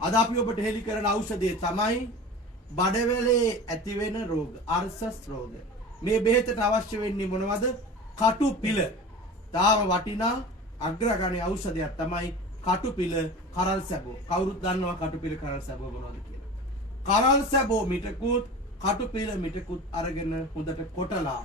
අද අපි ඔබට හෙළි කරන ඖෂධය තමයි බඩවැලේ ඇතිවෙන රෝග, අර්සස් රෝග. මේ බෙහෙතට අවශ්‍ය වෙන්නේ මොනවද? කටුපිල. තාම වටිනා අග්‍රගණ්‍ය ඖෂධයක් තමයි කටුපිල කරල් සැබෝ. කවුරුත් දන්නවා කටුපිල කරල් සැබෝ මොනවද කියලා. කරල් සැබෝ මිටකුත් කටුපිල මිටකුත් අරගෙන හොඳට කොටලා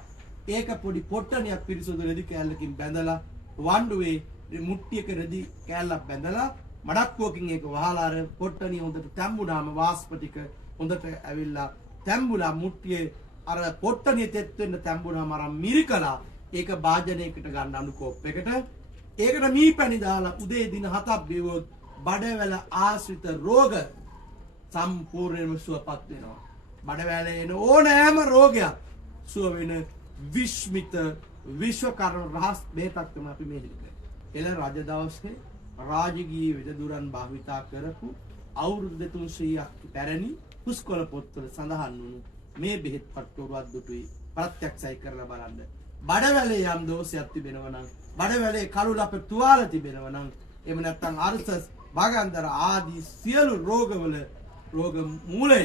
ඒක පොඩි පොට්ටනියක් පිරිසුදු රෙදි කෑල්ලකින් බැඳලා වණ්ඩුවේ මුට්ටියක රෙදි කෑල්ලක් බැඳලා මඩක්කුවකින් ඒක වහලා අර පොට්ටනිය හොඳට තැඹුනාම වාෂ්ප ටික හොඳට ඇවිල්ලා තැඹුලා මුට්ටියේ අර පොට්ටනිය තෙත් වෙන්න තැඹුනාම අර මිරිකලා ඒක භාජනයකට ගන්න අණු කෝප් එකට ඒකට මීපැණි දාලා උදේ දින 7ක් බිව්වොත් බඩවැල ආශ්‍රිත රෝග සම්පූර්ණයෙන්ම සුවපත් වෙනවා. බඩවැලේ එන ඕනෑම රෝගයක් සුව වෙන විශ්මිත විශ්වකර්ම රහස් බෙහෙතක් තමයි අපි මේ දෙන්නේ. එළ රජ දවසේ රාජකීය වෙදදුරන් භාවිතා කරපු අවුරුදු 300ක් පැරණි පුස්කොළ පොත්වල සඳහන් වුණු මේ බෙහෙත් පට්ටෝරුවක් දුටුයි ප්‍රත්‍යක්ෂයි කරලා බලන්න. බඩවැලේ යම් දෝෂයක් තිබෙනවා නම්, බඩවැලේ කළු ලප තුවාල තිබෙනවා නම්, එහෙම නැත්නම් අර්සස්, භාගන්තර ආදී සියලු රෝගවල රෝග මූලය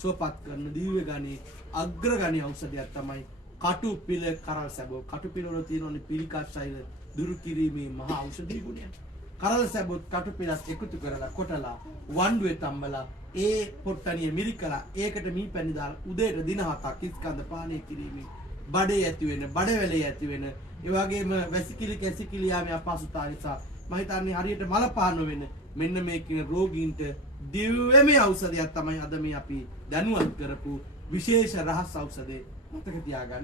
සුවපත් කරන දිව්‍ය ගණේ අග්‍රගණ්‍ය ඖෂධයක් තමයි කටුපිල කරල් සැබෝ. කටුපිල වල තියෙන පිළිකා ශෛල දුරු කිරීමේ මහා ඖෂධී ගුණය. කරල් සැබොත් කටුපිලත් එකතු කරලා කොටලා වණ්ඩුවේ තම්බලා ඒ පොට්ටනිය මිරිකලා ඒකට මීපැණි දාලා උදේට දින 7ක් කිස්කඳ පානය කිරීමෙන් බඩේ ඇති වෙන, බඩවැලේ ඇති වෙන, ඒ වගේම වැසිකිලි කැසිකිලි යාමේ අපහසුතාව නිසා මම හිතන්නේ හරියට මල පාන වෙන මෙන්න මේ කියන රෝගීන්ට දිව්‍යමය ඖෂධයක් තමයි අද මේ අපි දැනුවත් කරපු විශේෂ රහස් ඖෂධය. මතක තියාගන්න.